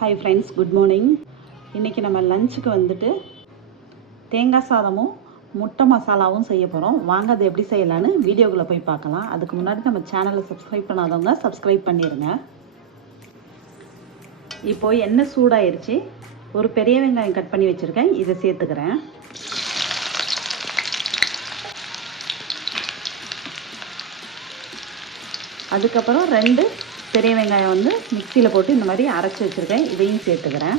Hi friends, good morning. இன்றைக்கி நம்ம லஞ்சுக்கு வந்துட்டு தேங்காய் சாதமும் முட்டை மசாலாவும் செய்ய போகிறோம். வாங்க அதை எப்படி செய்யலான்னு வீடியோக்குள்ளே போய் பார்க்கலாம். அதுக்கு முன்னாடி நம்ம சேனலை சப்ஸ்கிரைப் பண்ணாதவங்க சப்ஸ்கிரைப் பண்ணிடுங்க. இப்போது எண்ணெய் சூடாயிருச்சு. ஒரு பெரிய வெங்காயம் கட் பண்ணி வச்சுருக்கேன், இதை சேர்த்துக்கிறேன். அதுக்கப்புறம் 2 பெரிய வெங்காயம் வந்து மிக்சியில் போட்டு இந்த மாதிரி அரைச்சி வச்சுருக்கேன், இதையும் சேர்த்துக்கிறேன்.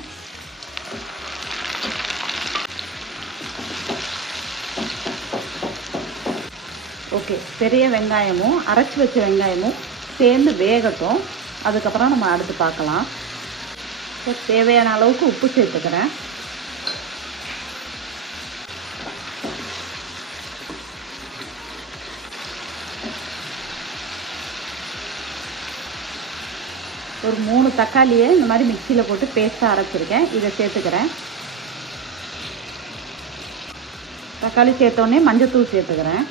ஓகே, பெரிய வெங்காயமும் அரைச்சி வச்ச வெங்காயமும் சேர்ந்து வேகட்டும். அதுக்கப்புறம் நம்ம அடுத்து பார்க்கலாம். தேவையான அளவுக்கு உப்பு சேர்த்துக்கிறேன். ஒரு 3 தக்காளியை இந்த மாதிரி மிக்சியில் போட்டு பேஸ்ட்டாக அரைச்சிருக்கேன், இதை சேர்த்துக்கிறேன். தக்காளி சேர்த்தோடனே மஞ்சத்தூள் சேர்த்துக்கிறேன்.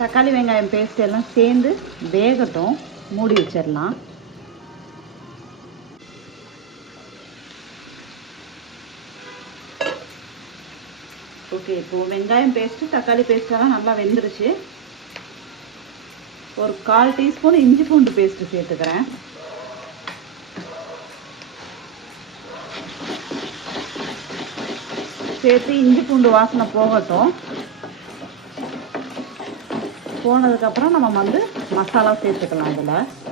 தக்காளி வெங்காயம் பேஸ்ட் எல்லாம் சேர்ந்து வேகட்டும், மூடி வச்சிடலாம். ஓகே, இப்போது வெங்காயம் பேஸ்ட்டு தக்காளி பேஸ்ட்டெல்லாம் நல்லா வெந்துருச்சு. ஒரு 1/4 டீஸ்பூன் இஞ்சி பூண்டு பேஸ்ட்டு சேர்த்துக்கிறேன். சேர்த்து இஞ்சி பூண்டு வாசனை போகட்டும். போனதுக்கப்புறம் நம்ம வந்து மசாலா சேர்த்துக்கலாம். அதில்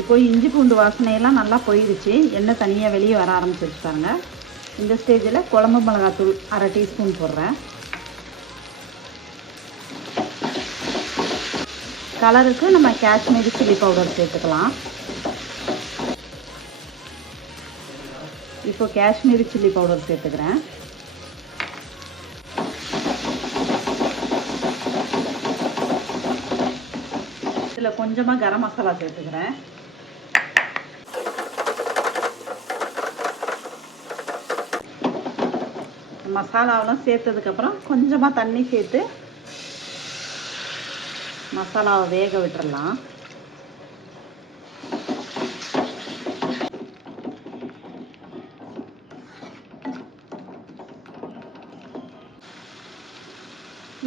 இப்போ இஞ்சி பூண்டு வாசனையெல்லாம் நல்லா போயிடுச்சு, எண்ணெய் தனியாக வெளியே வர ஆரம்பிச்சிருச்சாங்க. இந்த ஸ்டேஜில் குழம்பு மிளகாத்தூள் 1/2 டீஸ்பூன் போடுறேன். கலருக்கு நம்ம காஷ்மீரி சில்லி பவுடர் சேர்த்துக்கலாம். இப்போ காஷ்மீரி சில்லி பவுடர் சேர்த்துக்கிறேன். இதில் கொஞ்சமாக கரம் மசாலா சேர்த்துக்கிறேன். மசாலாவெல்லாம் சேர்த்ததுக்கப்புறம் கொஞ்சமாக தண்ணி சேர்த்து மசாலாவை வேக விட்டுறலாம்.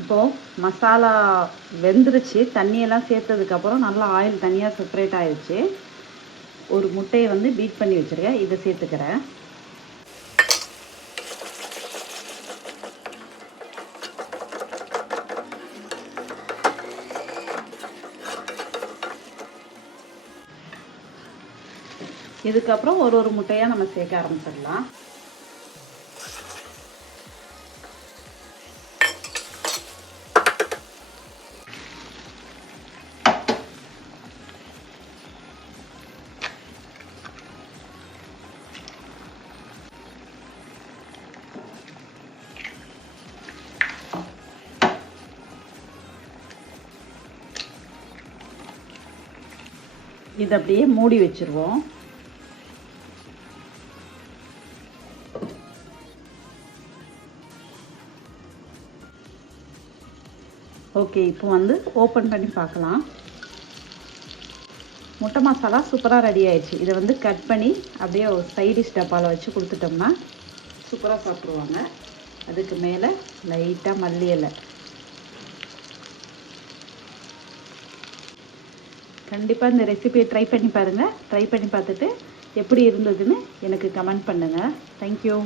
இப்போது மசாலா வெந்துருச்சு. தண்ணியெல்லாம் சேர்த்ததுக்கப்புறம் நல்லா ஆயில் தனியாக செப்பரேட் ஆயிடுச்சு. ஒரு முட்டையை வந்து பீட் பண்ணி வச்சுருக்கேன், இதை சேர்த்துக்கிறேன். இதுக்கப்புறம் ஒரு முட்டையாக நம்ம சேர்க்க ஆரம்பிச்சிடலாம். இதை அப்படியே மூடி வச்சிருவோம். ஓகே, இப்போ வந்து ஓப்பன் பண்ணி பார்க்கலாம். முட்டை மசாலா சூப்பராக ரெடி ஆயிடுச்சு. இதை வந்து கட் பண்ணி அப்படியே ஒரு சைடிஷ் டப்பாவில் வச்சு கொடுத்துட்டோம்னா சூப்பராக சாப்பிட்ருவாங்க. அதுக்கு மேலே லைட்டாக மல்லி இலை. கண்டிப்பாக இந்த ரெசிபியை ட்ரை பண்ணி பாருங்கள். ட்ரை பண்ணி பார்த்துட்டு எப்படி இருந்ததுன்னு எனக்கு கமெண்ட் பண்ணுங்கள். தேங்க்யூ.